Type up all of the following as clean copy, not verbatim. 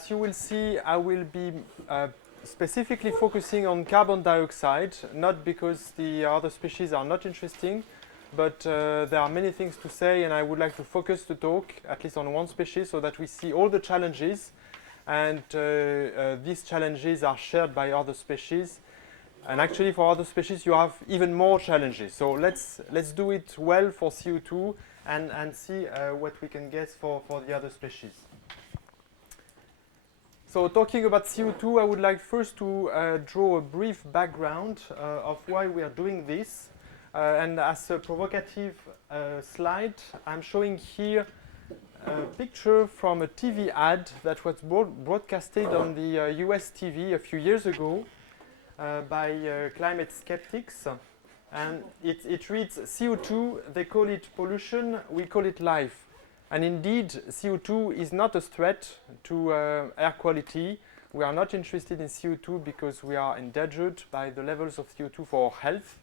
as you will see, I will be specifically focusing on carbon dioxide, not because the other species are not interesting, but there are many things to say, and I would like to focus the talk at least on one species so that we see all the challenges, and these challenges are shared by other species. And actually for other species you have even more challenges. So let's do it well for CO2 and see what we can guess for the other species. So talking about CO2, I would like first to draw a brief background of why we are doing this. And as a provocative slide, I'm showing here a picture from a TV ad that was broadcasted on the US TV a few years ago by climate skeptics. And it reads, CO2, they call it pollution, we call it life. And indeed, CO2 is not a threat to air quality. We are not interested in CO2 because we are endangered by the levels of CO2 for health.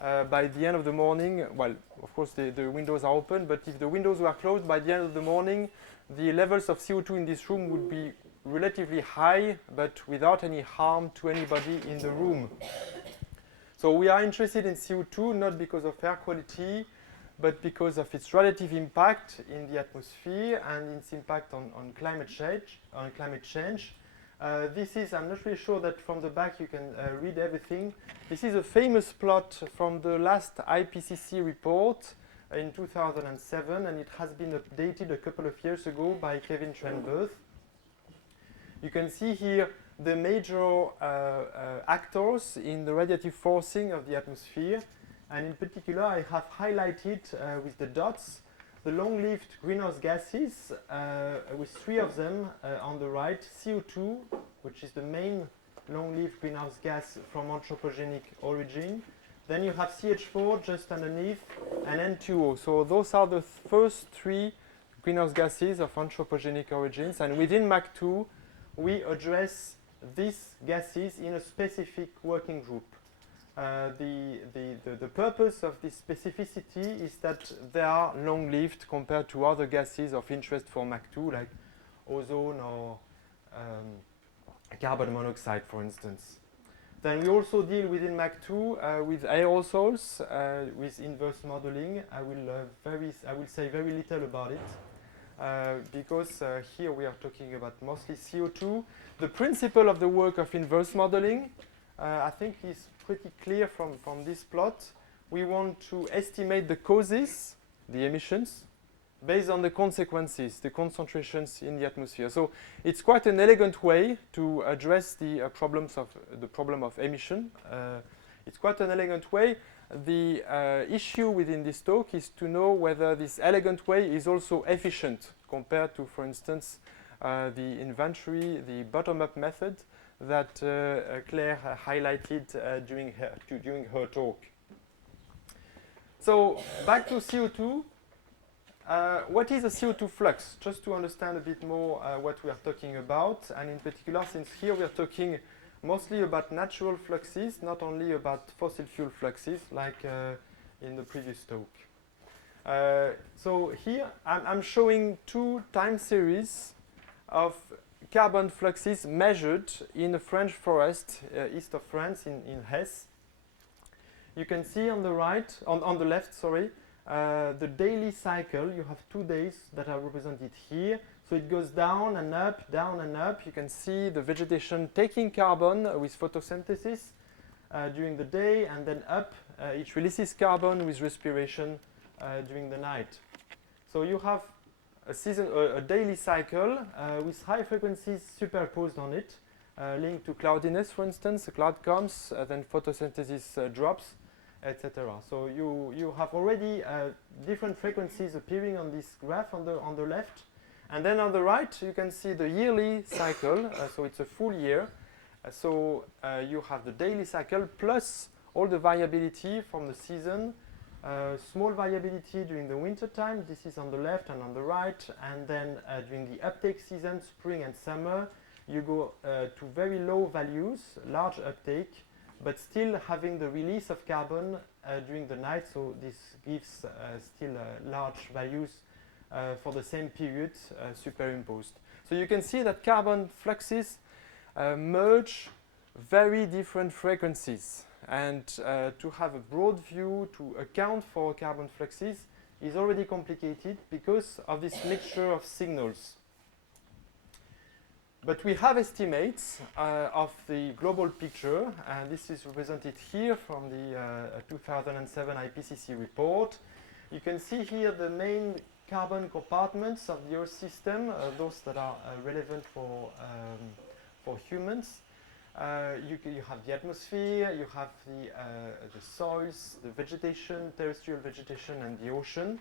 By the end of the morning, well, of course the windows are open, but if the windows were closed, by the end of the morning, the levels of CO2 in this room would be relatively high, but without any harm to anybody in the room. So we are interested in CO2 not because of air quality, but because of its relative impact in the atmosphere and its impact on climate change. This is, I'm not really sure that from the back you can read everything. This is a famous plot from the last IPCC report in 2007, and it has been updated a couple of years ago by Kevin Trenberth. You can see here the major actors in the radiative forcing of the atmosphere. And in particular, I have highlighted with the dots the long-lived greenhouse gases, with three of them on the right. CO2, which is the main long-lived greenhouse gas from anthropogenic origin. Then you have CH4 just underneath, and N2O. So those are the first three greenhouse gases of anthropogenic origins. And within MAC2, we address these gases in a specific working group. The purpose of this specificity is that they are long-lived compared to other gases of interest for MAC2, like ozone or carbon monoxide, for instance. Then we also deal within MAC2 with aerosols, with inverse modeling. I will say very little about it because here we are talking about mostly CO2. The principle of the work of inverse modeling, I think, is pretty clear from this plot. We want to estimate the causes, the emissions, based on the consequences, the concentrations in the atmosphere. So it's quite an elegant way to address the problem of emission. It's quite an elegant way. The issue within this talk is to know whether this elegant way is also efficient compared to, for instance, the inventory, the bottom-up method that Claire highlighted during her talk. So back to CO2. What is a CO2 flux? Just to understand a bit more what we are talking about, and in particular, since here we are talking mostly about natural fluxes, not only about fossil fuel fluxes, like in the previous talk. So here I'm showing two time series of carbon fluxes measured in a French forest east of France in Hesse. You can see on the right, on the left, sorry, the daily cycle. You have 2 days that are represented here. So it goes down and up, down and up. You can see the vegetation taking carbon with photosynthesis during the day, and then up. It releases carbon with respiration during the night. So you have a daily cycle with high frequencies superposed on it, linked to cloudiness, for instance. The cloud comes, then photosynthesis drops, etc. So you have already different frequencies appearing on this graph on the left. And then on the right, you can see the yearly cycle. So it's a full year. So you have the daily cycle plus all the variability from the season. Small variability during the winter time, this is on the left and on the right, and then during the uptake season, spring and summer, you go to very low values, large uptake, but still having the release of carbon during the night, so this gives still large values for the same period superimposed. So you can see that carbon fluxes merge very different frequencies. And to have a broad view to account for carbon fluxes is already complicated because of this mixture of signals. But we have estimates of the global picture, and this is represented here from the 2007 IPCC report. You can see here the main carbon compartments of the Earth system, those that are relevant for humans. You have the atmosphere, you have the soils, the vegetation, terrestrial vegetation, and the ocean.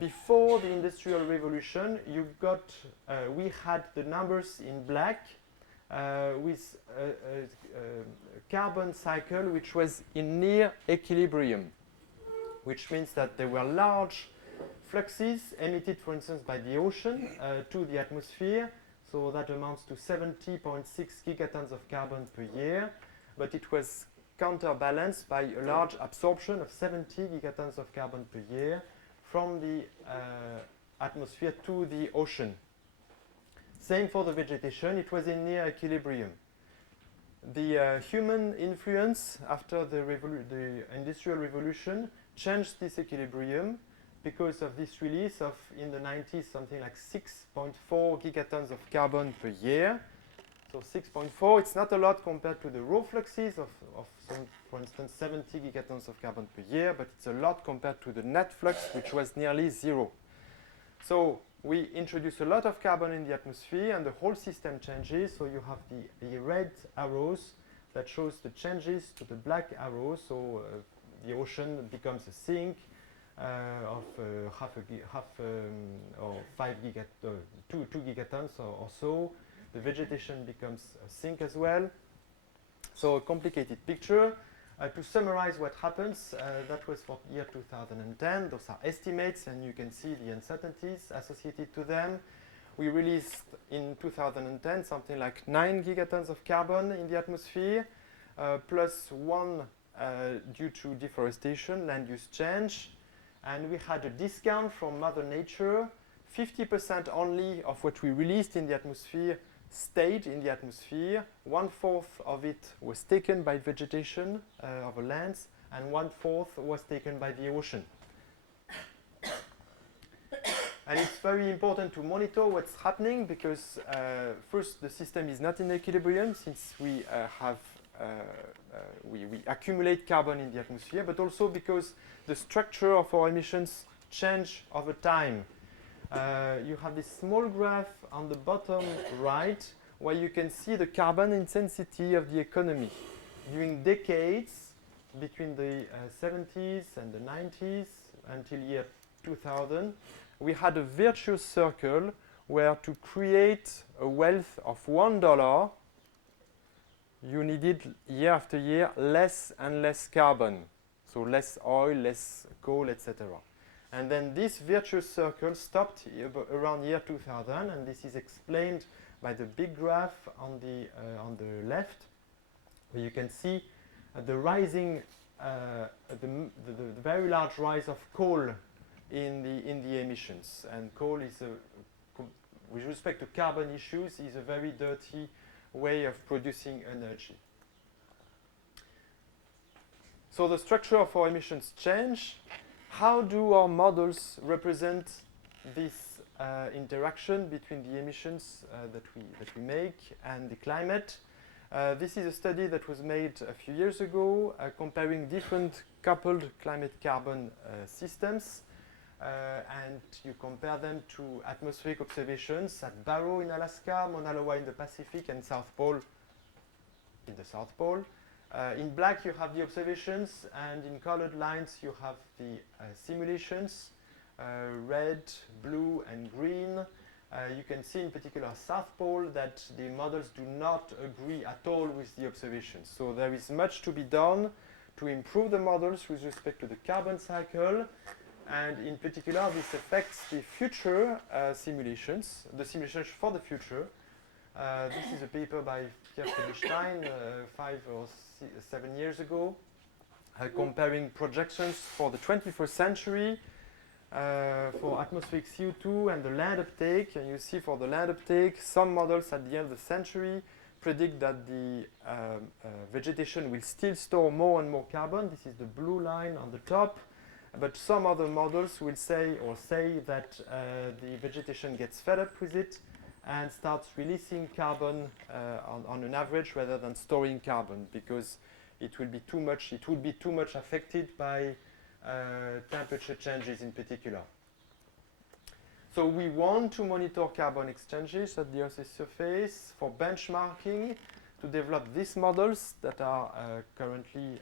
Before the Industrial Revolution, we had the numbers in black with a carbon cycle which was in near equilibrium, which means that there were large fluxes emitted, for instance, by the ocean to the atmosphere. So that amounts to 70.6 gigatons of carbon per year, but it was counterbalanced by a large absorption of 70 gigatons of carbon per year from the atmosphere to the ocean. Same for the vegetation, it was in near equilibrium. The human influence after the Industrial Revolution changed this equilibrium because of this release of, in the 90s, something like 6.4 gigatons of carbon per year. So 6.4, it's not a lot compared to the raw fluxes of some, for instance, 70 gigatons of carbon per year, but it's a lot compared to the net flux, which was nearly zero. So we introduce a lot of carbon in the atmosphere, and the whole system changes. So you have the red arrows that shows the changes to the black arrows. So the ocean becomes a sink of two gigatons or so. The vegetation becomes a sink as well. So a complicated picture. To summarize what happens, that was for year 2010. Those are estimates, and you can see the uncertainties associated to them. We released in 2010 something like 9 gigatons of carbon in the atmosphere, plus 1 due to deforestation, land use change. And we had a discount from Mother Nature. 50% only of what we released in the atmosphere stayed in the atmosphere. 1/4 of it was taken by vegetation over lands, and 1/4 was taken by the ocean. And it's very important to monitor what's happening because first, the system is not in equilibrium since we we accumulate carbon in the atmosphere, but also because the structure of our emissions change over time. You have this small graph on the bottom right where you can see the carbon intensity of the economy. During decades, between the 70s and the 90s until year 2000, we had a virtuous circle where to create a wealth of $1, you needed year after year less and less carbon. So less oil, less coal, etc. And then this virtuous circle stopped around year 2000, and this is explained by the big graph on the left, where you can see the rising, the very large rise of coal in the emissions. And coal is, with respect to carbon issues, is a very dirty way of producing energy. So the structure of our emissions change. How do our models represent this interaction between the emissions that we make and the climate? This is a study that was made a few years ago comparing different coupled climate-carbon systems. And you compare them to atmospheric observations at Barrow in Alaska, Mauna Loa in the Pacific, and South Pole in the South Pole. In black you have the observations, and in colored lines you have the simulations, red, blue, and green. You can see in particular South Pole that the models do not agree at all with the observations. So there is much to be done to improve the models with respect to the carbon cycle. And in particular, this affects the future simulations, the simulations for the future. This is a paper by Pierre Stein 5 or 7 years ago, comparing projections for the 21st century for atmospheric CO2 and the land uptake. And you see for the land uptake, some models at the end of the century predict that the vegetation will still store more and more carbon. This is the blue line on the top. But some other models will say that the vegetation gets fed up with it and starts releasing carbon on an average rather than storing carbon, because it would be too much affected by temperature changes in particular. So we want to monitor carbon exchanges at the Earth's surface for benchmarking to develop these models that are currently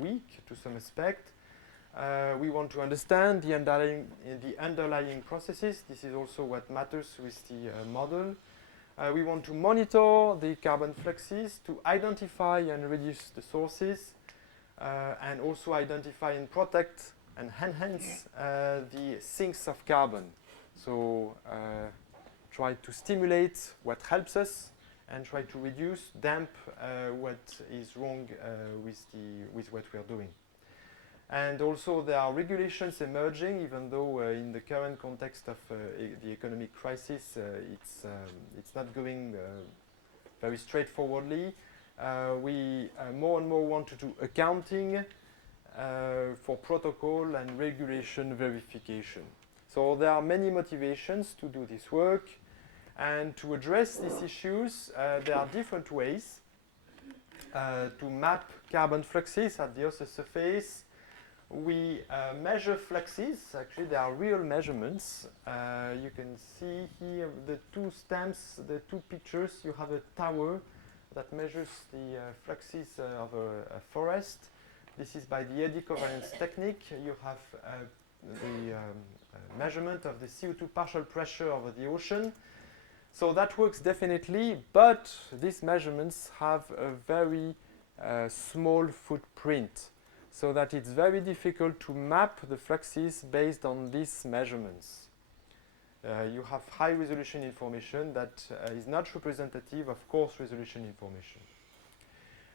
weak to some aspect. We want to understand the underlying processes. This is also what matters with the model. We want to monitor the carbon fluxes to identify and reduce the sources, and also identify and protect and enhance the sinks of carbon. So try to stimulate what helps us and try to reduce, damp what is wrong with what we are doing. And also there are regulations emerging, even though in the current context of the economic crisis, it's not going very straightforwardly. We more and more want to do accounting for protocol and regulation verification. So there are many motivations to do this work. And to address these issues, there are different ways to map carbon fluxes at the Earth's surface. We measure fluxes. Actually, there are real measurements. You can see here the two stamps, the two pictures. You have a tower that measures the fluxes of a forest. This is by the eddy covariance technique. You have the measurement of the CO2 partial pressure over the ocean. So that works definitely, but these measurements have a very small footprint, so that it's very difficult to map the fluxes based on these measurements. You have high resolution information that is not representative of coarse resolution information.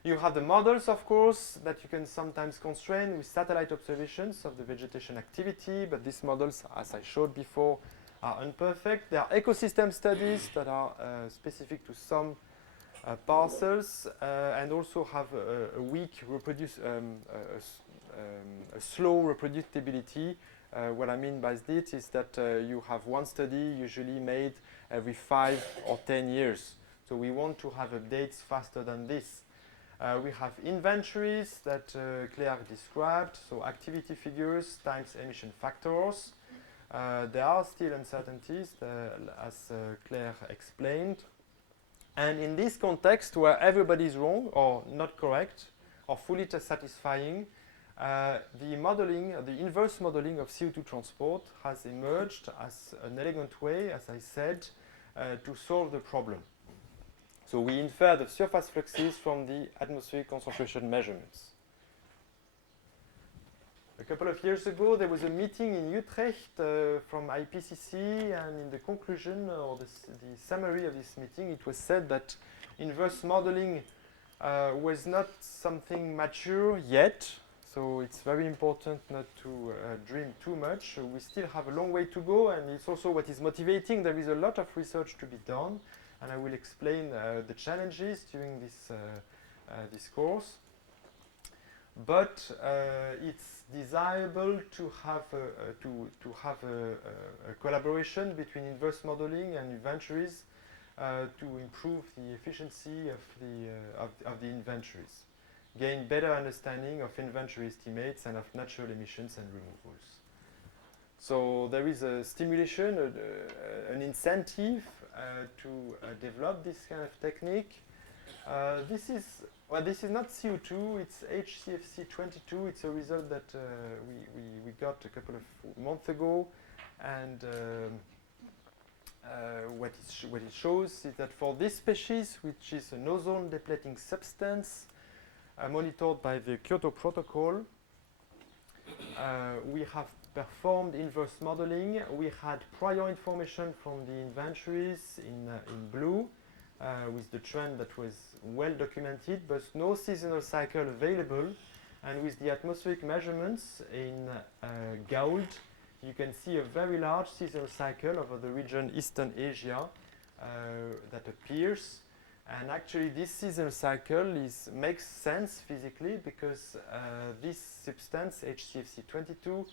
You have the models, of course, that you can sometimes constrain with satellite observations of the vegetation activity, but these models, as I showed before, are imperfect. There are ecosystem studies that are specific to some parcels and also have a weak a slow reproducibility. What I mean by this is that you have one study usually made every 5 or 10 years. So we want to have updates faster than this. We have inventories that Claire described, so activity figures times emission factors. There are still uncertainties, as Claire explained. And in this context, where everybody is wrong or not correct or fully satisfying, the modeling, the inverse modeling of CO2 transport has emerged as an elegant way, as I said, to solve the problem. So we infer the surface fluxes from the atmospheric concentration measurements. A couple of years ago, there was a meeting in Utrecht from IPCC, and in the conclusion or the summary of this meeting, it was said that inverse modeling was not something mature yet. So it's very important not to dream too much. We still have a long way to go, and it's also what is motivating. There is a lot of research to be done, and I will explain the challenges during this course. But it's desirable to have a collaboration between inverse modeling and inventories to improve the efficiency of the inventories, gain better understanding of inventory estimates and of natural emissions and removals. So there is a stimulation, an incentive to develop this kind of technique. This is not CO2, it's HCFC22. It's a result that we got a couple of months ago, and what it shows is that for this species, which is an ozone depleting substance monitored by the Kyoto Protocol, we have performed inverse modeling. We had prior information from the inventories in blue, with the trend that was well documented, but no seasonal cycle available. And with the atmospheric measurements in gold, you can see a very large seasonal cycle over the region Eastern Asia that appears. And actually this seasonal cycle makes sense physically because this substance, HCFC22,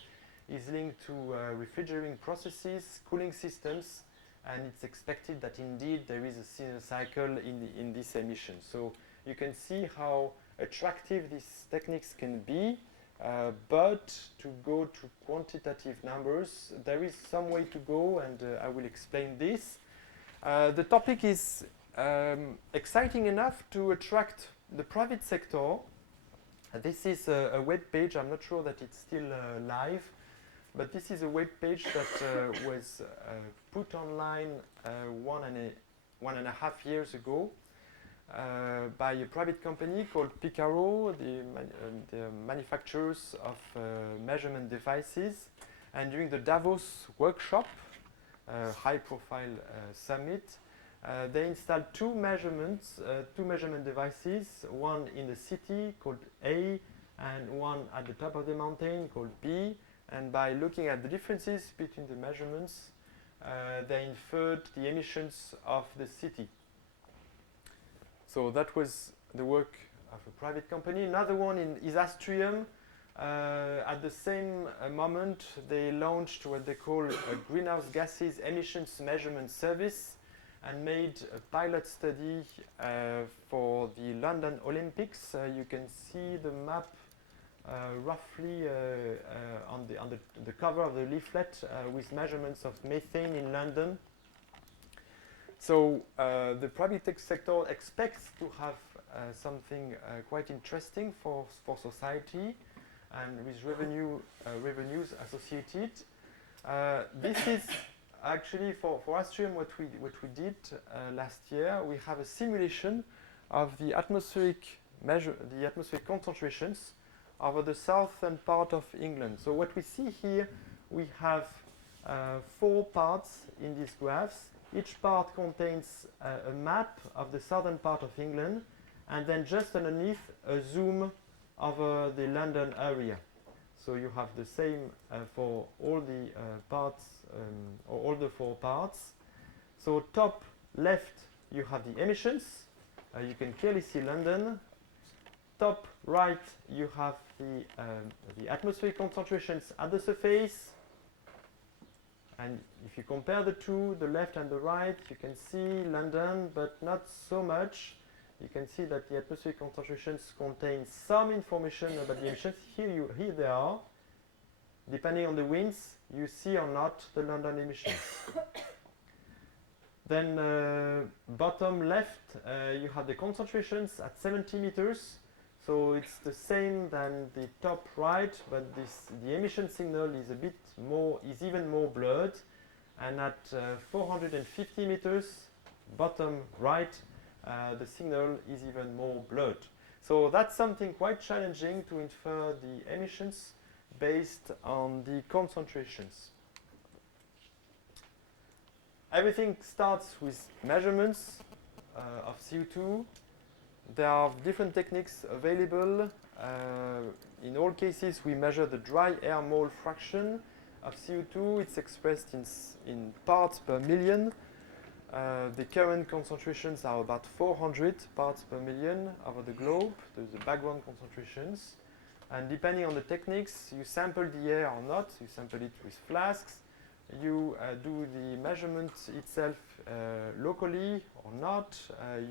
is linked to refrigerating processes, cooling systems, and it's expected that indeed there is a seasonal cycle in this emission. So you can see how attractive these techniques can be, but to go to quantitative numbers, there is some way to go, and I will explain this. The topic is exciting enough to attract the private sector. This is a web page. I'm not sure that it's still live, but this is a web page that was put online 1.5 years ago by a private company called Picaro, the manufacturers of measurement devices. And during the Davos workshop, high-profile summit, they installed two measurement devices, one in the city called A and one at the top of the mountain called B. And by looking at the differences between the measurements, they inferred the emissions of the city. So that was the work of a private company. Another one is Astrium. At the same moment, they launched what they call a greenhouse gases emissions measurement service and made a pilot study for the London Olympics. You can see the map roughly on the cover of the leaflet with measurements of methane in London. So the private tech sector expects to have something quite interesting for society and with revenues associated. This is actually for Astrium what we did last year. We have a simulation of the atmospheric concentrations over the southern part of England. So what we see here, we have 4 parts in these graphs. Each part contains a map of the southern part of England, and then just underneath a zoom over the London area. So you have the same for all the parts, or all the 4 parts. So top left, you have the emissions. You can clearly see London. Top right, you have the atmospheric concentrations at the surface. And if you compare the two, the left and the right, you can see London, but not so much. You can see that the atmospheric concentrations contain some information about the emissions. Here they are. Depending on the winds, you see or not the London emissions. Then bottom left, you have the concentrations at 70 meters. So it's the same than the top right, but the emission signal is even more blurred. And at 450 meters, bottom right, the signal is even more blurred. So that's something quite challenging to infer the emissions based on the concentrations. Everything starts with measurements of CO2. There are different techniques available. In all cases, we measure the dry air mole fraction of CO2. It's expressed in parts per million. The current concentrations are about 400 parts per million over the globe. There's the background concentrations. And depending on the techniques, you sample the air or not. You sample it with flasks. You do the measurement itself locally or not.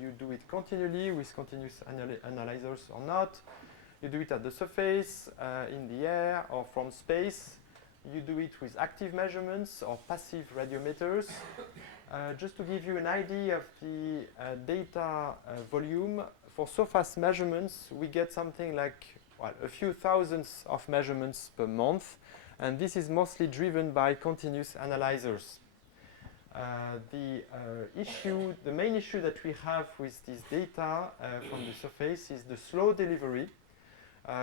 You do it continually with continuous analyzers or not. You do it at the surface, in the air, or from space. You do it with active measurements or passive radiometers. Just to give you an idea of the data volume, for surface measurements, we get something like a few thousands of measurements per month. And this is mostly driven by continuous analyzers. The main issue that we have with this data from the surface is the slow delivery,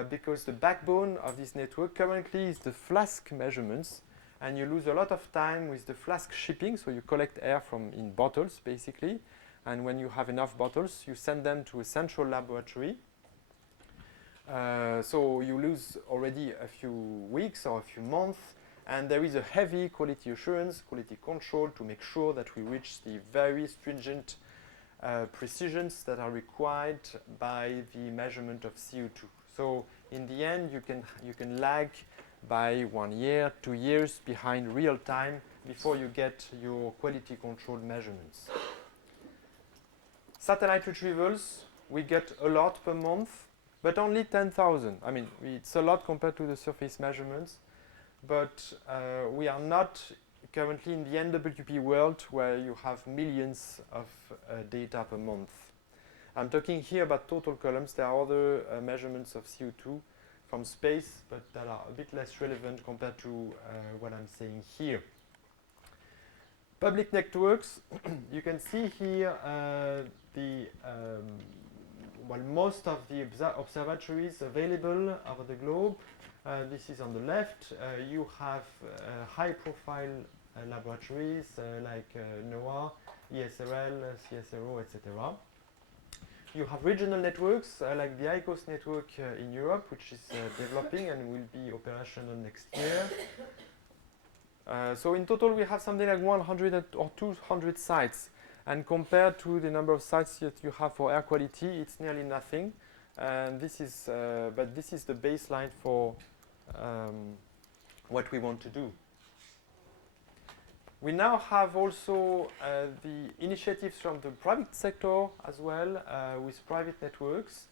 because the backbone of this network currently is the flask measurements, and you lose a lot of time with the flask shipping. So you collect air in bottles, basically, and when you have enough bottles, you send them to a central laboratory. So you lose already a few weeks or a few months And there is a heavy quality assurance, quality control to make sure that we reach the very stringent precisions that are required by the measurement of CO2. So in the end, you can lag by 1 year, 2 years behind real time before you get your quality control measurements. Satellite retrievals, we get a lot per month, but only 10,000. I mean, it's a lot compared to the surface measurements, but we are not currently in the NWP world where you have millions of data per month. I'm talking here about total columns. There are other measurements of CO2 from space, but that are a bit less relevant compared to what I'm saying here. Public networks, you can see here most of the observatories available over the globe. This is on the left. You have high-profile laboratories like NOAA, ESRL, CSRO, etc. You have regional networks like the ICOS network in Europe, which is developing and will be operational next year. So in total, we have something like 100 or 200 sites. And compared to the number of sites that you have for air quality, it's nearly nothing. And this is, but this is the baseline for what we want to do. We now have also the initiatives from the private sector as well with private networks.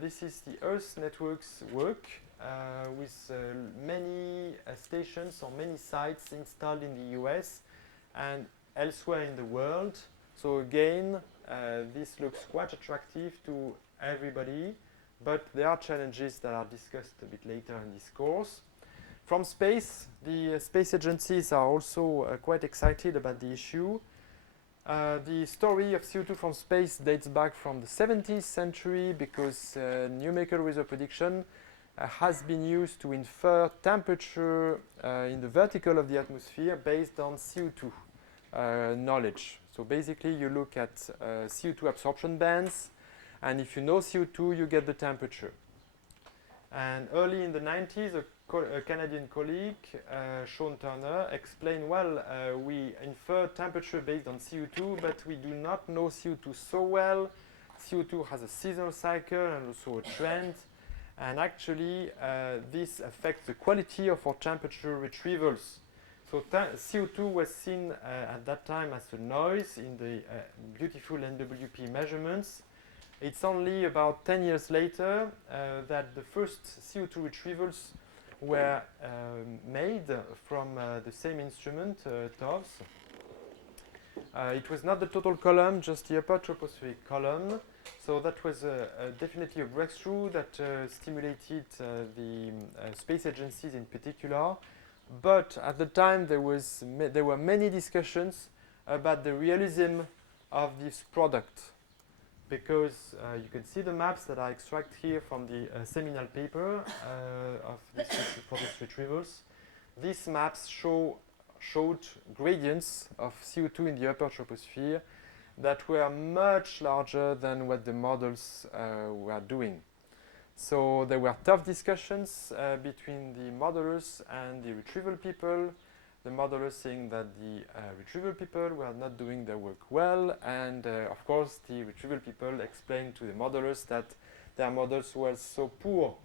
This is the Earth Networks work with many stations or many sites installed in the US and elsewhere in the world. So again, this looks quite attractive to everybody, but there are challenges that are discussed a bit later in this course. From space, the space agencies are also quite excited about the issue. The story of CO2 from space dates back from the 17th century because numerical result prediction has been used to infer temperature in the vertical of the atmosphere based on CO2 knowledge. So basically you look at CO2 absorption bands, and if you know CO2, you get the temperature. And early in the 90s, a Canadian colleague, Sean Turner, explained, well, we infer temperature based on CO2, but we do not know CO2 so well. CO2 has a seasonal cycle and also a trend. And actually, this affects the quality of our temperature retrievals. So CO2 was seen at that time as a noise in the beautiful NWP measurements. It's only about 10 years later that the first CO2 retrievals were made from the same instrument, TOVS. It was not the total column, just the upper tropospheric column. So that was definitely a breakthrough that stimulated the space agencies in particular. But at the time, there were many discussions about the realism of this product, because you can see the maps that are extracted here from the seminal paper of this product retrievals. These maps showed gradients of CO2 in the upper troposphere that were much larger than what the models were doing. So there were tough discussions between the modelers and the retrieval people. The modelers saying that the retrieval people were not doing their work well, and of course the retrieval people explained to the modelers that their models were so poor.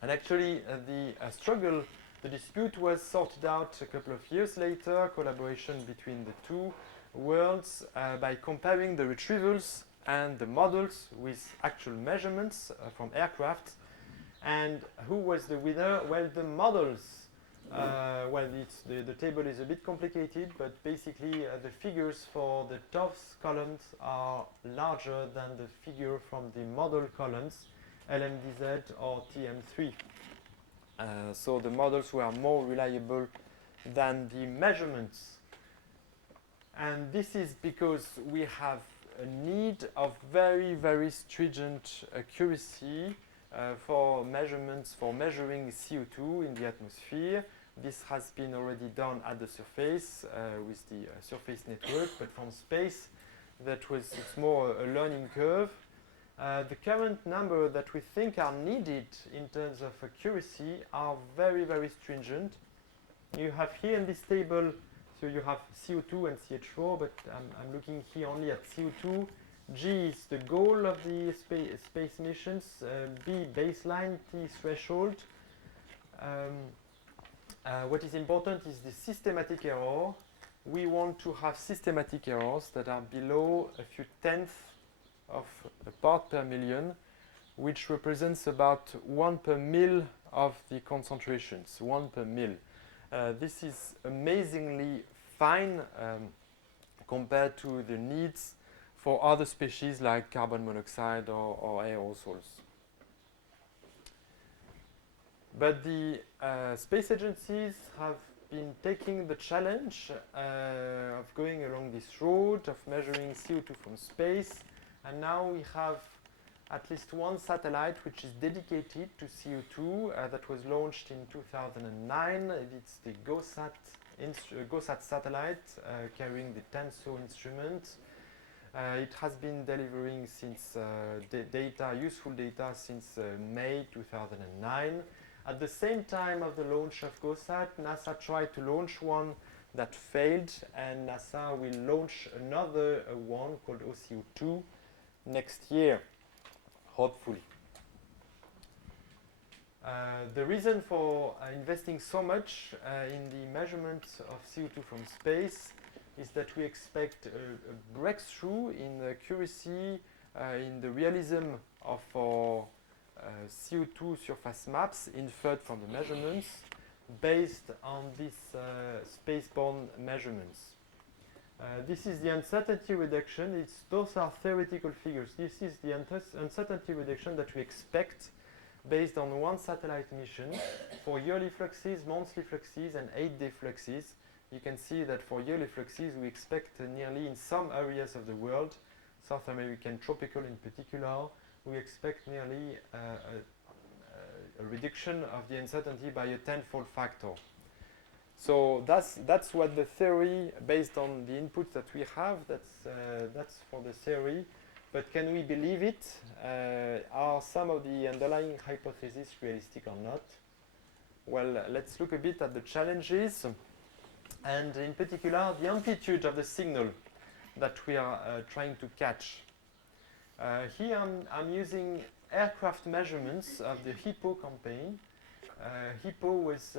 And actually the dispute was sorted out a couple of years later, collaboration between the two worlds by comparing the retrievals and the models with actual measurements from aircraft. And who was the winner? Well, the models. The table is a bit complicated, but basically the figures for the TOVS columns are larger than the figure from the model columns, LMDZ or TM3. So the models were more reliable than the measurements. And this is because we have a need of very, very stringent accuracy for measurements, for measuring CO2 in the atmosphere. This has been already done at the surface with the surface network, but from space, it's more a learning curve. The current number that we think are needed in terms of accuracy are very, very stringent. You have here in this table, so you have CO2 and CH4, but I'm looking here only at CO2. G is the goal of the space missions, B baseline, T threshold. What is important is the systematic error. We want to have systematic errors that are below a few tenths of a part per million, which represents about 1 per mil of the concentrations, 1 per mil. This is amazingly fine compared to the needs for other species like carbon monoxide or aerosols. But the space agencies have been taking the challenge of going along this road of measuring CO2 from space, and now we have at least one satellite which is dedicated to CO2 that was launched in 2009. It's the GOSAT satellite carrying the TENSO instrument. It has been delivering since useful data since May 2009. At the same time of the launch of GOSAT, NASA tried to launch one that failed, and NASA will launch another one called OCO2 next year, hopefully. The reason for investing so much in the measurement of CO2 from space is that we expect a breakthrough in the accuracy, in the realism of our CO2 surface maps inferred from the measurements based on these spaceborne measurements. This is the uncertainty reduction. Those are theoretical figures. This is the uncertainty reduction that we expect based on one satellite mission for yearly fluxes, monthly fluxes, and 8-day fluxes. You can see that for yearly fluxes, we expect nearly in some areas of the world, South American tropical in particular, we expect nearly a reduction of the uncertainty by a tenfold factor. So that's what the theory, based on the inputs that we have, that's for the theory. But can we believe it? Are some of the underlying hypotheses realistic or not? Well, let's look a bit at the challenges, and in particular the amplitude of the signal that we are trying to catch. Here I'm using aircraft measurements of the HIPPO campaign. HIPPO was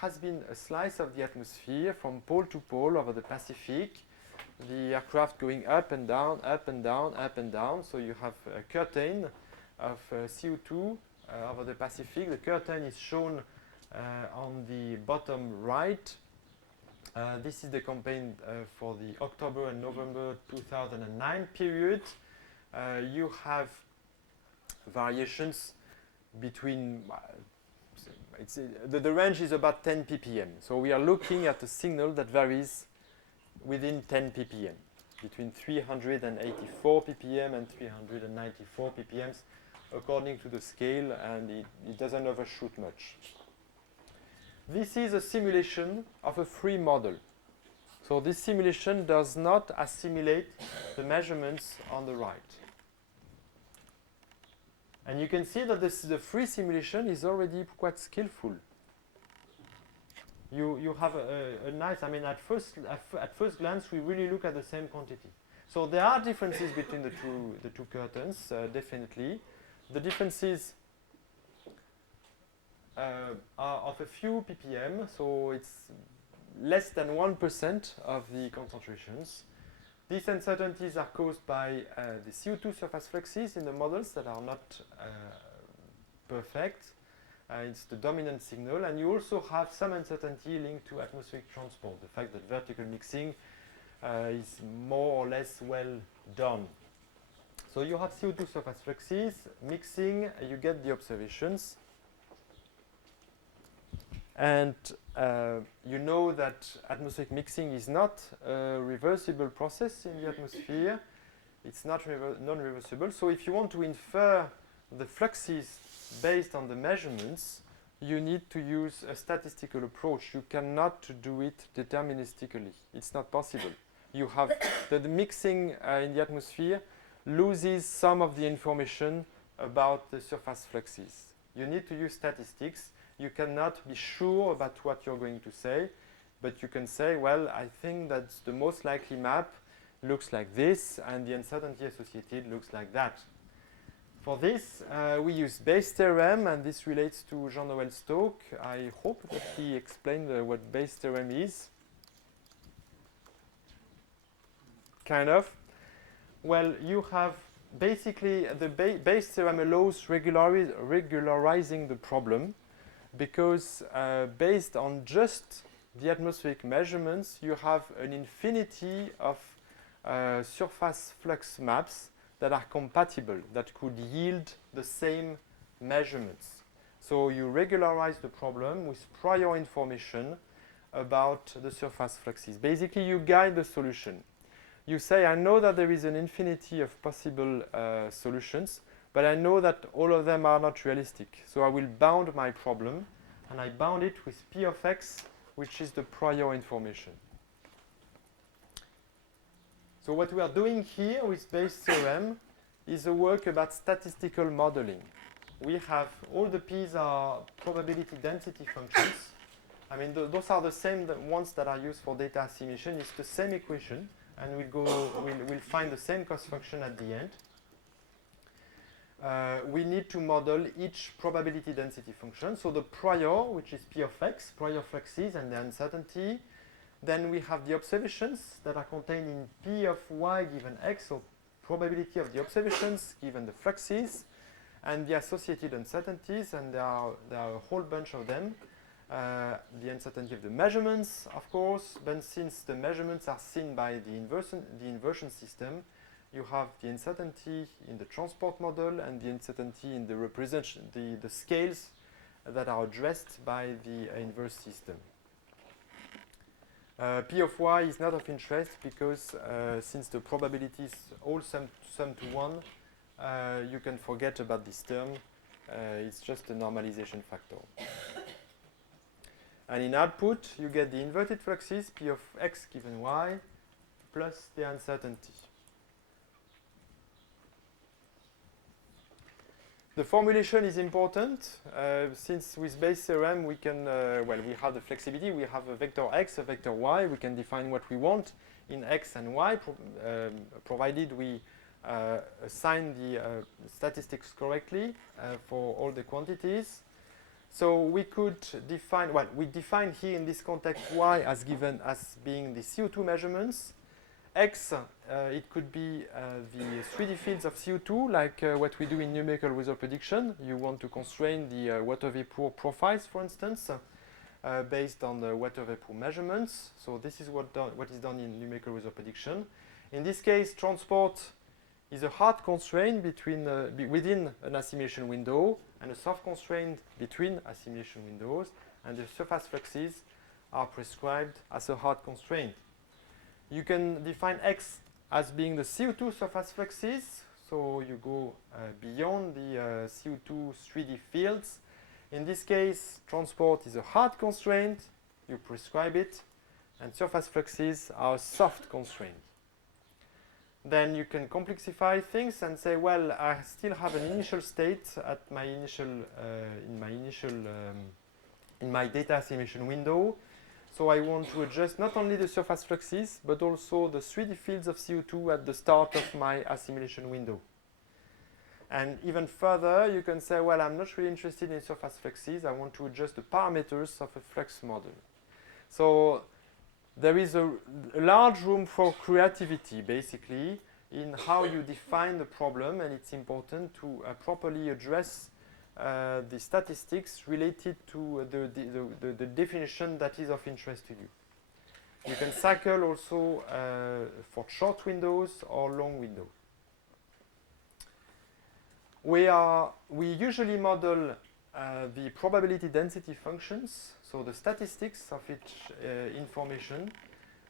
has been a slice of the atmosphere from pole to pole over the Pacific. The aircraft going up and down, up and down, up and down. So you have a curtain of CO2 over the Pacific. The curtain is shown on the bottom right. This is the campaign for the October and November 2009 period. You have variations between, the range is about 10 ppm. So we are looking at a signal that varies within 10 ppm, between 384 ppm and 394 ppm, according to the scale, and it doesn't overshoot much. This is a simulation of a free model. So this simulation does not assimilate the measurements on the right. And you can see that the free simulation is already quite skillful. You have a nice, I mean, at first glance, we really look at the same quantity. So there are differences between the two curtains, definitely. The differences are of a few ppm, so it's less than 1% of the concentrations. These uncertainties are caused by the CO2 surface fluxes in the models that are not perfect. It's the dominant signal, and you also have some uncertainty linked to atmospheric transport, the fact that vertical mixing is more or less well done. So you have CO2 surface fluxes, mixing, you get the observations. And you know that atmospheric mixing is not a reversible process in the atmosphere. It's not non-reversible. So if you want to infer the fluxes based on the measurements, you need to use a statistical approach. You cannot do it deterministically. It's not possible. You have the mixing in the atmosphere loses some of the information about the surface fluxes. You need to use statistics, you cannot be sure about what you're going to say, but you can say, well, I think that the most likely map looks like this, and the uncertainty associated looks like that. For this, we use Bayes' theorem, and this relates to Jean-Noël Stokes. I hope that he explained what Bayes' theorem is. Kind of. Well, you have basically the Bayes' theorem allows regularizing the problem because based on just the atmospheric measurements, you have an infinity of surface flux maps that are compatible, that could yield the same measurements. So you regularize the problem with prior information about the surface fluxes. Basically, you guide the solution. You say, I know that there is an infinity of possible solutions, but I know that all of them are not realistic. So I will bound my problem, and I bound it with P of x, which is the prior information. So what we are doing here with Bayes' theorem is a work about statistical modeling. We have all the P's are probability density functions. I mean, those are the same ones that are used for data assimilation. It's the same equation, and we'll find the same cost function at the end. We need to model each probability density function. So the prior, which is P of x, prior fluxes and the uncertainty. Then we have the observations that are contained in P of y given x, so probability of the observations given the fluxes, and the associated uncertainties, and there are a whole bunch of them. The uncertainty of the measurements, of course, but since the measurements are seen by the inversion system, you have the uncertainty in the transport model and the uncertainty in the scales that are addressed by the inverse system. P of y is not of interest because since the probabilities all sum to 1, you can forget about this term. It's just a normalization factor. And in output, you get the inverted fluxes, P of x given y, plus the uncertainty. The formulation is important since with Bayes' theorem we can, we have the flexibility, we have a vector x, a vector y, we can define what we want in x and y, provided we assign the statistics correctly for all the quantities. So we could define, we define here in this context y as given as being the CO2 measurements. X, it could be the 3D fields of CO2, like what we do in numerical result prediction. You want to constrain the water vapor profiles, for instance, based on the water vapor measurements. So this is what is done in numerical result prediction. In this case, transport is a hard constraint within an assimilation window and a soft constraint between assimilation windows, and the surface fluxes are prescribed as a hard constraint. You can define x as being the CO2 surface fluxes, so you go beyond the CO2 3D fields. In this case, transport is a hard constraint, you prescribe it, and surface fluxes are a soft constraint. Then you can complexify things and say, well, I still have an initial state at my in my data assimilation window. So I want to adjust not only the surface fluxes, but also the 3D fields of CO2 at the start of my assimilation window. And even further, you can say, well, I'm not really interested in surface fluxes. I want to adjust the parameters of a flux model. So there is a large room for creativity, basically, in how you define the problem, and it's important to properly address the statistics related to the definition that is of interest to you. You can cycle also for short windows or long windows. We usually model the probability density functions, so the statistics of each information.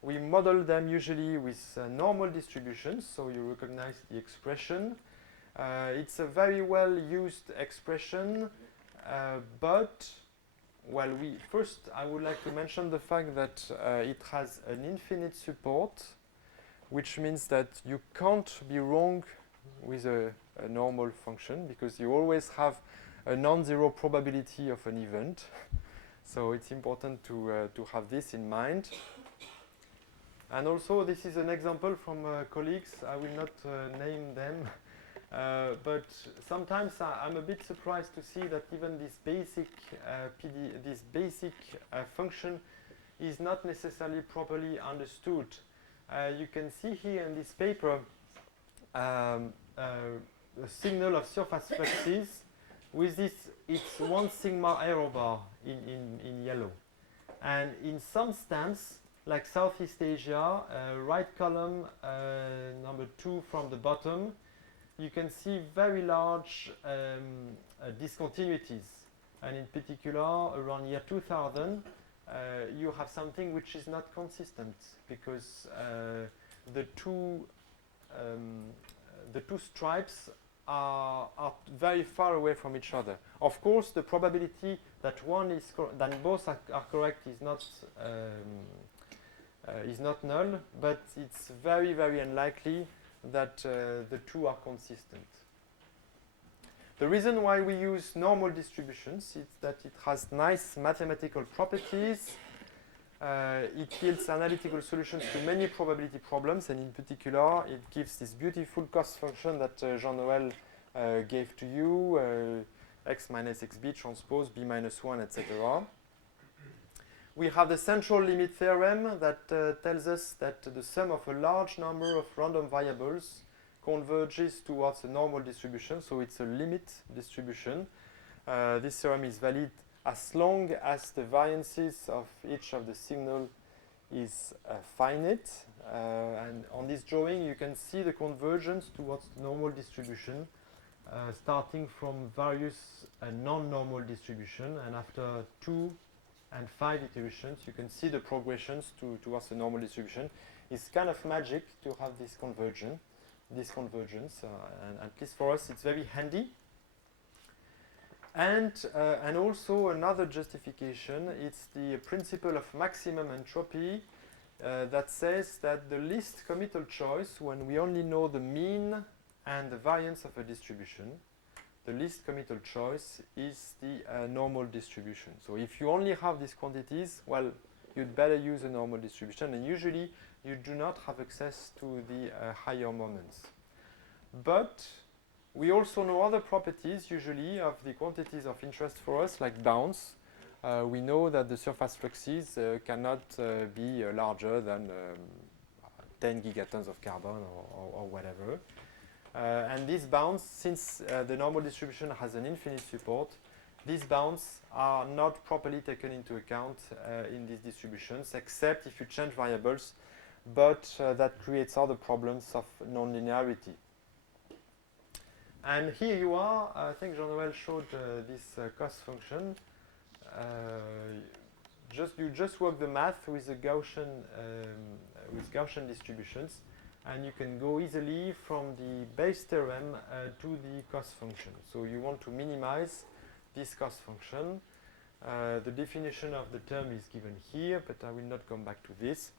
We model them usually with normal distributions, so you recognize the expression. It's a very well used expression, but first I would like to mention the fact that it has an infinite support, which means that you can't be wrong with a normal function because you always have a non-zero probability of an event. So it's important to have this in mind. And also, this is an example from colleagues. I will not name them. But sometimes I'm a bit surprised to see that even this basic function is not necessarily properly understood. You can see here in this paper a signal of surface fluxes with this, it's 1 sigma error bar in yellow. And in some stamps, like Southeast Asia, right column, number 2 from the bottom, you can see very large discontinuities. And in particular, around year 2000, you have something which is not consistent because the two stripes are very far away from each other. Of course, the probability that that both are correct is not null, but it's very, very unlikely that the two are consistent. The reason why we use normal distributions is that it has nice mathematical properties. It yields analytical solutions to many probability problems, and in particular, it gives this beautiful cost function that Jean-Noël gave to you, x minus xb transpose b minus 1, etc. We have the central limit theorem that tells us that the sum of a large number of random variables converges towards a normal distribution, so it's a limit distribution. This theorem is valid as long as the variances of each of the signal is finite. And on this drawing, you can see the convergence towards the normal distribution, starting from various non-normal distribution, and after 2 and 5 iterations, you can see the progressions towards the normal distribution. It's kind of magic to have this convergence, and at least for us, it's very handy. And also another justification, it's the principle of maximum entropy that says that the least committal choice, when we only know the mean and the variance of a distribution, the least committal choice is the normal distribution. So if you only have these quantities, well, you'd better use a normal distribution, and usually you do not have access to the higher moments. But we also know other properties, usually, of the quantities of interest for us, like bounds. We know that the surface fluxes cannot be larger than 10 gigatons of carbon or whatever. And these bounds, since the normal distribution has an infinite support, these bounds are not properly taken into account in these distributions, except if you change variables, but that creates other problems of nonlinearity. And here you are. I think Jean-Noël showed this cost function. You just work the math with the Gaussian distributions, and you can go easily from the base theorem to the cost function. So you want to minimize this cost function. The definition of the term is given here, but I will not come back to this.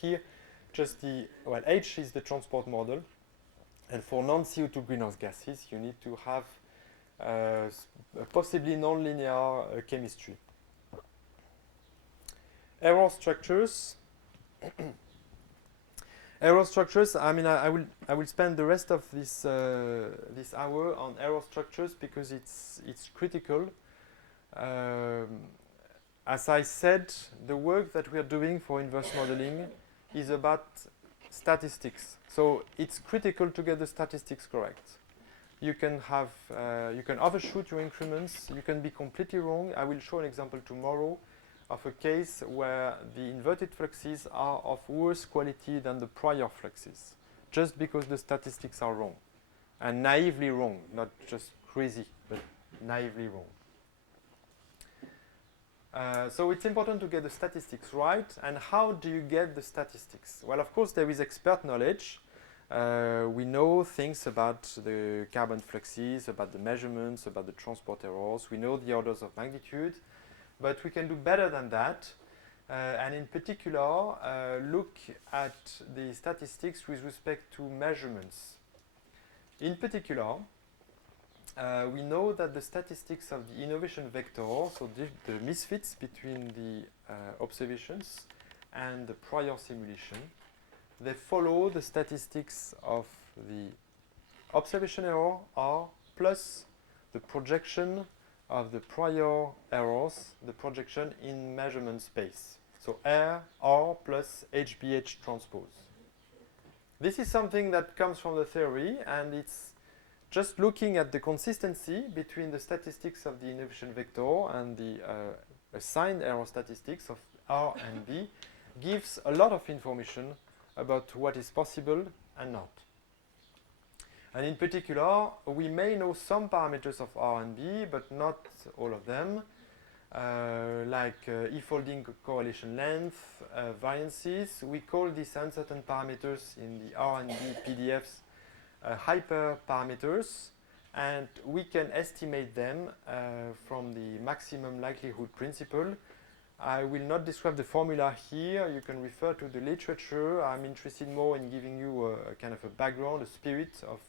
Here, H is the transport model. And for non-CO2 greenhouse gases, you need to have possibly nonlinear chemistry. Error structures. Error structures. I mean, I will spend the rest of this this hour on error structures because it's critical. As I said, the work that we are doing for inverse modeling is about statistics. So it's critical to get the statistics correct. You can overshoot your increments. You can be completely wrong. I will show an example tomorrow of a case where the inverted fluxes are of worse quality than the prior fluxes, just because the statistics are wrong, and naively wrong, not just crazy, but naively wrong. So it's important to get the statistics right. And how do you get the statistics? Well, of course, there is expert knowledge. We know things about the carbon fluxes, about the measurements, about the transport errors. We know the orders of magnitude, but we can do better than that. And in particular, look at the statistics with respect to measurements. In particular, we know that the statistics of the innovation vector, so the misfits between the observations and the prior simulation, they follow the statistics of the observation error R plus the projection of the prior errors, the projection in measurement space. So R plus HBH transpose. This is something that comes from the theory, and it's just looking at the consistency between the statistics of the innovation vector and the assigned error statistics of R and B gives a lot of information about what is possible and not. And in particular, we may know some parameters of R and B, but not all of them, like e-folding correlation length, variances. We call these uncertain parameters in the R and B PDFs hyperparameters, and we can estimate them from the maximum likelihood principle. I will not describe the formula here. You can refer to the literature. I'm interested more in giving you a kind of a background, a spirit of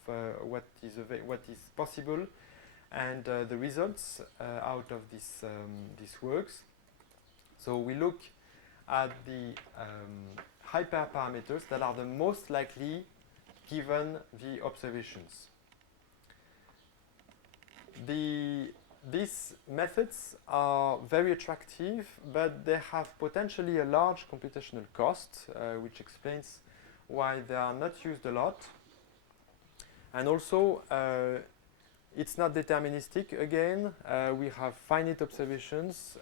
what is possible, and the results out of these works. So we look at the hyperparameters that are the most likely given the observations. These methods are very attractive, but they have potentially a large computational cost, which explains why they are not used a lot. And also, it's not deterministic again. We have finite observations.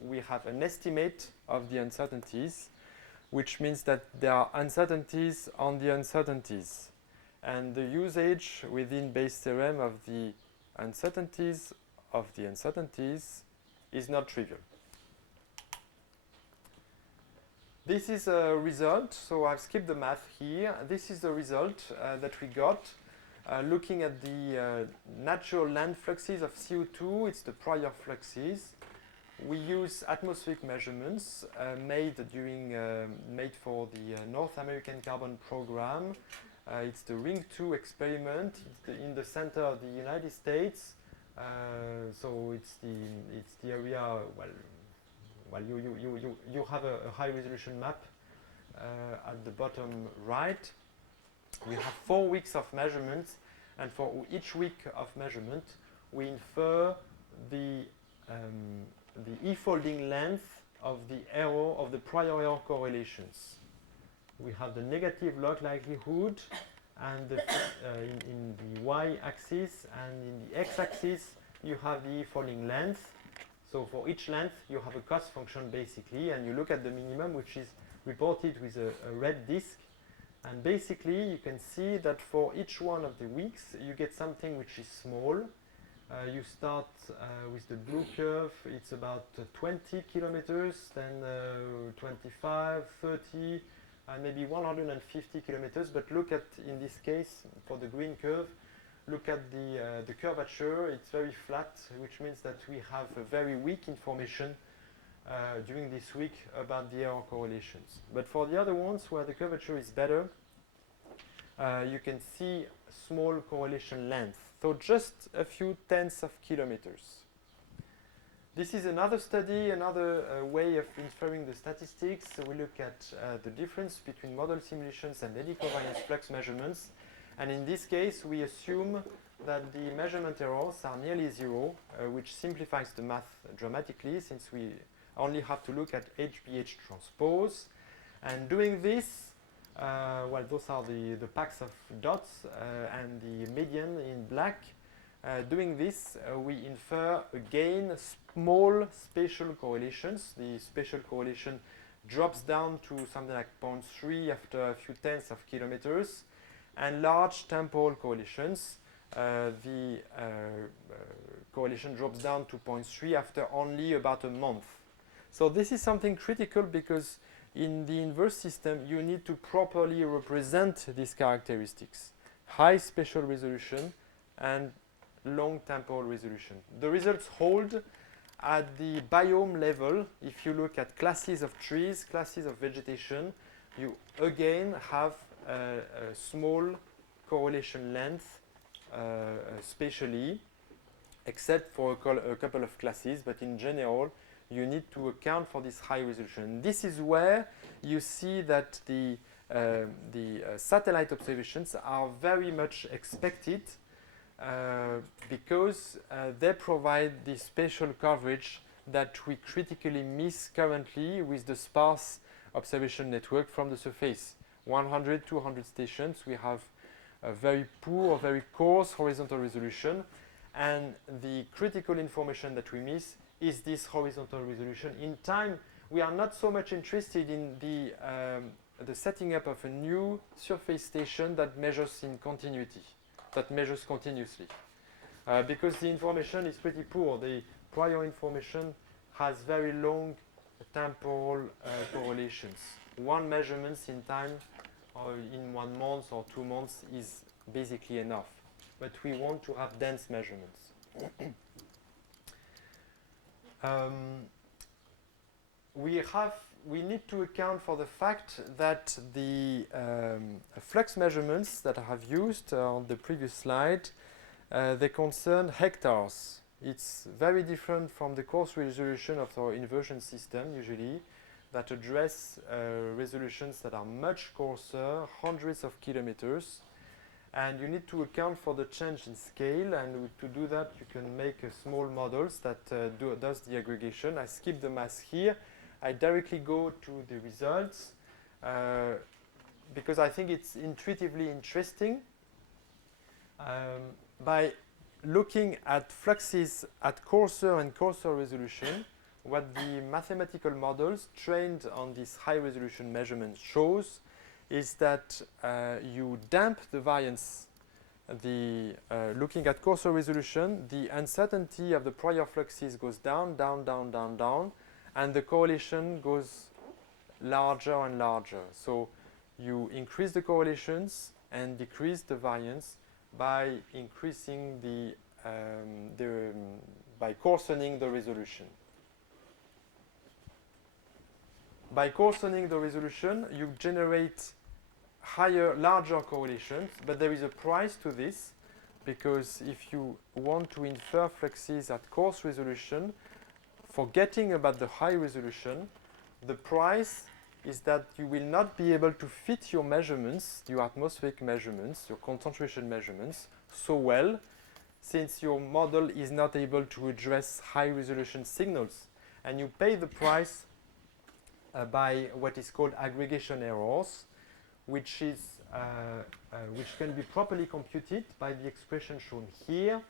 We have an estimate of the uncertainties, which means that there are uncertainties on the uncertainties. And the usage within Bayes' theorem of the uncertainties is not trivial. This is a result, so I've skipped the math here. This is the result that we got looking at the natural land fluxes of CO2. It's the prior fluxes. We use atmospheric measurements made for the North American Carbon Program. It's the Ring 2 experiment. It's in the center of the United States. So it's the area. Well, you have a high resolution map at the bottom right. We have 4 weeks of measurements, and for each week of measurement, we infer the e-folding length of the error of the prior error correlations. We have the negative log likelihood, and in the y-axis, and in the x-axis you have the e-folding length. So for each length you have a cost function basically, and you look at the minimum, which is reported with a red disk. And basically you can see that for each one of the weeks you get something which is small. You start with the blue curve. It's about 20 kilometers, then 25, 30, and maybe 150 kilometers. But look at, in this case, for the green curve, look at the curvature. It's very flat, which means that we have a very weak information during this week about the error correlations. But for the other ones where the curvature is better, you can see small correlation length. So just a few tenths of kilometers. This is another study, another way of inferring the statistics. So we look at the difference between model simulations and eddy covariance flux measurements. And in this case, we assume that the measurement errors are nearly zero, which simplifies the math dramatically, since we only have to look at HBH transpose. And doing this, well, those are the packs of dots and the median in black. Doing this, we infer again small spatial correlations. The spatial correlation drops down to something like 0.3 after a few tenths of kilometers, and large temporal correlations. The correlation drops down to 0.3 after only about a month. So this is something critical, because in the inverse system you need to properly represent these characteristics: high spatial resolution and long temporal resolution. The results hold at the biome level. If you look at classes of trees, classes of vegetation, you again have a small correlation length spatially. except for a couple of classes, but in general, you need to account for this high resolution. This is where you see that the satellite observations are very much expected because they provide this spatial coverage that we critically miss currently with the sparse observation network from the surface. 100, 200 stations, we have a very poor, very coarse horizontal resolution, and the critical information that we miss is this horizontal resolution. In time, we are not so much interested in the setting up of a new surface station that measures in continuity, that measures continuously. Because the information is pretty poor. The prior information has very long temporal correlations. One measurement in time, or in 1 month or 2 months, is basically enough. But we want to have dense measurements. We need to account for the fact that the flux measurements that I have used on the previous slide, they concern hectares. It's very different from the coarse resolution of our inversion system usually, that address resolutions that are much coarser, hundreds of kilometers. And you need to account for the change in scale, and to do that you can make small models that does the aggregation. I skip the math here. I directly go to the results because I think it's intuitively interesting. By looking at fluxes at coarser and coarser resolution, what the mathematical models trained on this high resolution measurement shows is that you damp the variance. Looking at coarser resolution, the uncertainty of the prior fluxes goes down, down, down, down, down, and the correlation goes larger and larger. So you increase the correlations and decrease the variance by increasing by coarsening the resolution. By coarsening the resolution, you generate larger correlations, but there is a price to this, because if you want to infer fluxes at coarse resolution, forgetting about the high resolution, the price is that you will not be able to fit your measurements, your atmospheric measurements, your concentration measurements, so well, since your model is not able to address high resolution signals. And you pay the price by what is called aggregation errors, which can be properly computed by the expression shown here.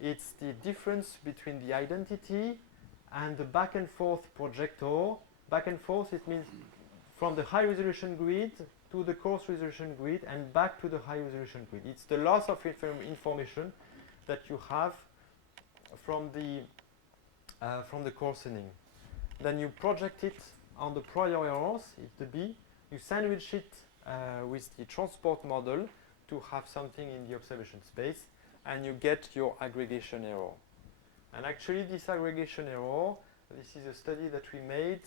It's the difference between the identity and the back and forth projector. Back and forth, it means from the high resolution grid to the coarse resolution grid and back to the high resolution grid. It's the loss of information that you have from the coarsening. Then you project it on the prior errors, it's the B. You sandwich it with the transport model to have something in the observation space, and you get your aggregation error. And actually this aggregation error, this is a study that we made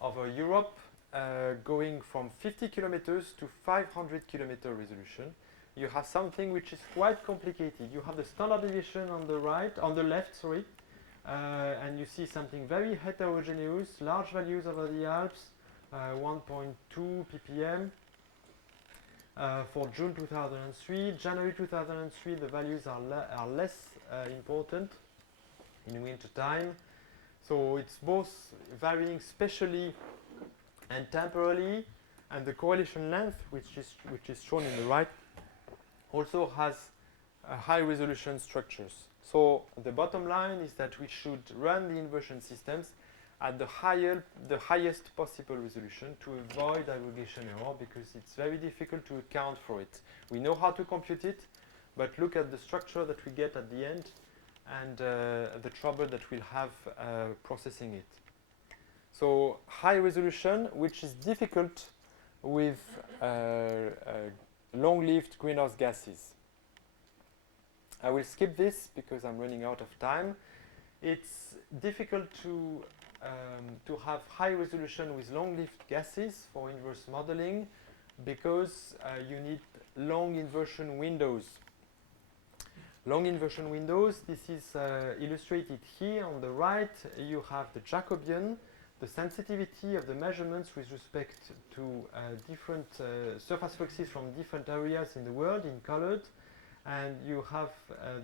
over Europe, going from 50 kilometers to 500 kilometer resolution. You have something which is quite complicated. You have the standard deviation on the left, and you see something very heterogeneous, large values over the Alps, 1.2 ppm for June 2003. January 2003, the values are less important in winter time. So it's both varying spatially and temporally, and the correlation length, which is shown in the right, also has high resolution structures. So the bottom line is that we should run the inversion systems at the highest possible resolution to avoid aggregation error, because it's very difficult to account for it. We know how to compute it, but look at the structure that we get at the end and the trouble that we'll have processing it. So high resolution, which is difficult with long-lived greenhouse gases. I will skip this because I'm running out of time. It's difficult to have high resolution with long-lived gases for inverse modeling, because you need long inversion windows. Long inversion windows, this is illustrated here. On the right, you have the Jacobian, the sensitivity of the measurements with respect to different surface fluxes from different areas in the world in colored. And you have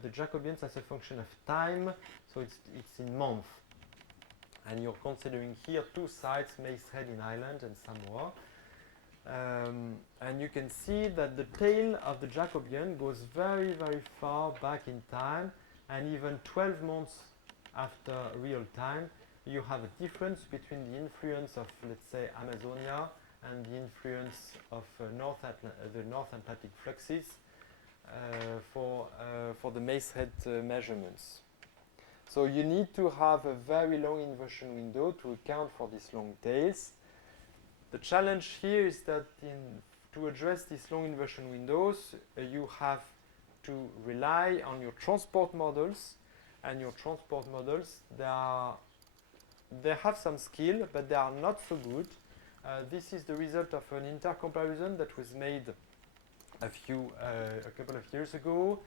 the Jacobians as a function of time, so it's in month. And you're considering here two sites, Mace Head in Ireland and Samoa. And you can see that the tail of the Jacobian goes very, very far back in time, and even 12 months after real time, you have a difference between the influence of, let's say, Amazonia and the influence of the North Atlantic fluxes for the Mace Head measurements. So you need to have a very long inversion window to account for these long tails. The challenge here is that to address these long inversion windows, you have to rely on your transport models, and your transport models, they have some skill, but they are not so good. This is the result of an intercomparison that was made a couple of years ago,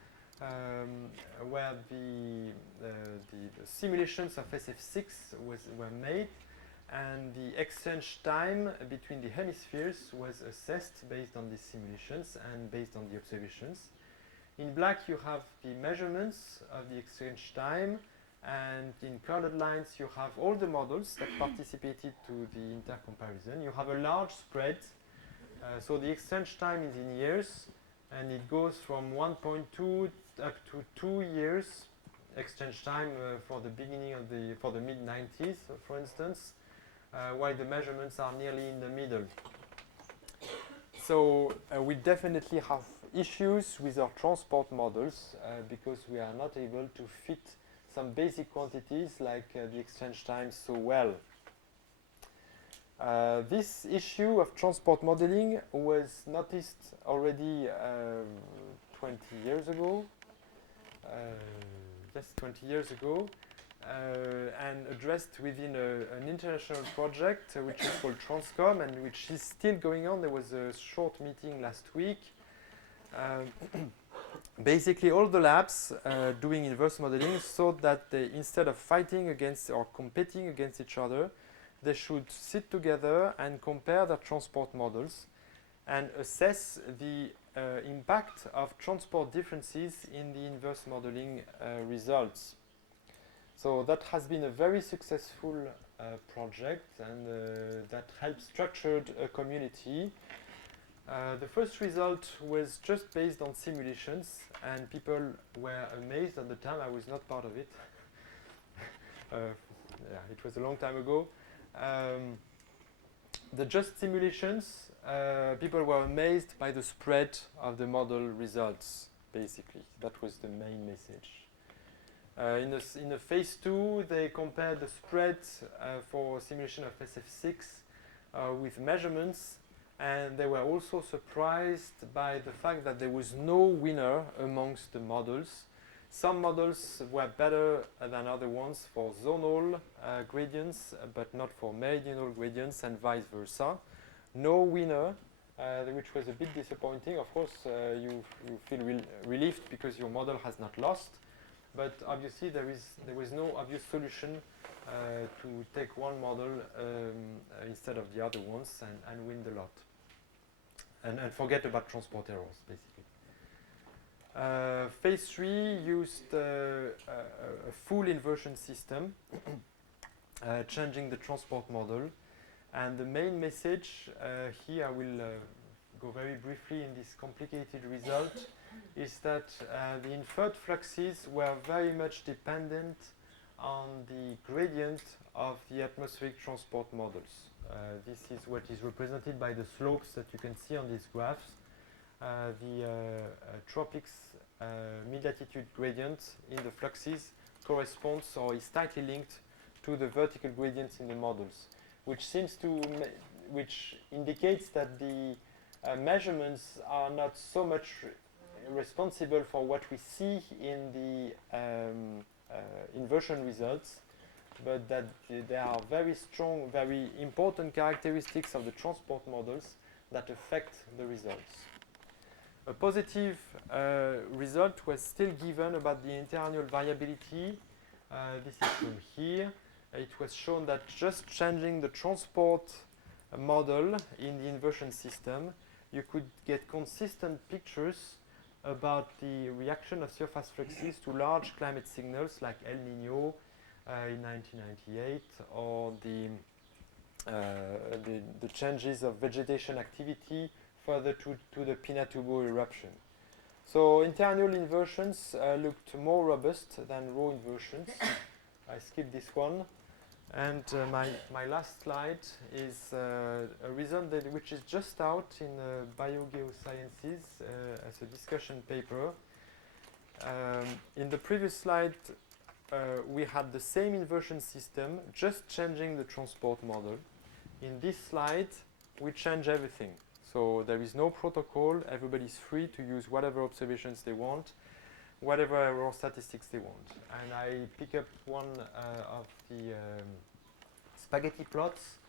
where the simulations of SF6 were made, and the exchange time between the hemispheres was assessed based on these simulations and based on the observations. In black, you have the measurements of the exchange time, and in colored lines, you have all the models that participated to the intercomparison. You have a large spread, so the exchange time is in years, and it goes from 1.2 up to 2 years exchange time for the mid-90s, for instance, while the measurements are nearly in the middle. So we definitely have issues with our transport models because we are not able to fit some basic quantities like the exchange time so well. This issue of transport modeling was noticed already 20 years ago. Yes, 20 years ago. And addressed within an international project which is called Transcom and which is still going on. There was a short meeting last week. Basically, all the labs doing inverse modeling thought that they, instead of fighting against or competing against each other, they should sit together and compare their transport models and assess the impact of transport differences in the inverse modeling results. So that has been a very successful project, and that helped structure a community. The first result was just based on simulations, and people were amazed at the time. I was not part of it. Yeah, it was a long time ago. The just simulations, people were amazed by the spread of the model results, basically. That was the main message. In a phase 2, they compared the spread for simulation of SF6 with measurements, and they were also surprised by the fact that there was no winner amongst the models. Some models were better than other ones for zonal gradients, but not for meridional gradients, and vice versa. No winner, which was a bit disappointing. Of course, you feel relieved because your model has not lost. But obviously, there was no obvious solution to take one model instead of the other ones and win the lot. And forget about transport errors, basically. Phase 3 used a full inversion system, changing the transport model. And the main message here, I will go very briefly in this complicated result, is that the inferred fluxes were very much dependent on the gradient of the atmospheric transport models. This is what is represented by the slopes that you can see on these graphs. The tropics mid-latitude gradient in the fluxes corresponds or is tightly linked to the vertical gradients in the models, which indicates that the measurements are not so much responsible for what we see in the inversion results, but that there are very strong, very important characteristics of the transport models that affect the results. A positive result was still given about the internal variability. This is shown here. It was shown that just changing the transport model in the inversion system, you could get consistent pictures about the reaction of surface fluxes to large climate signals like El Nino in 1998, or the changes of vegetation activity further to the Pinatubo eruption. So internal inversions looked more robust than raw inversions. I skipped this one. And my last slide is a result which is just out in Biogeosciences as a discussion paper. In the previous slide, we had the same inversion system, just changing the transport model. In this slide, we change everything. So there is no protocol. Everybody's free to use whatever observations they want, whatever error statistics they want. And I pick up one of the spaghetti plots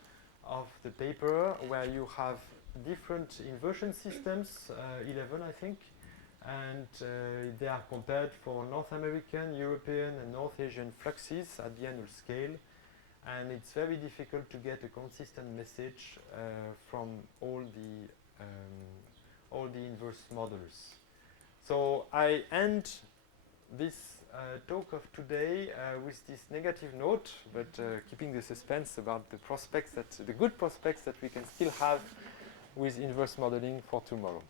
of the paper where you have different inversion systems, 11 I think, and they are compared for North American, European and North Asian fluxes at the annual scale. And it's very difficult to get a consistent message from all the inverse models. So I end this talk of today with this negative note, but keeping the suspense about the prospects the good prospects that we can still have with inverse modeling for tomorrow.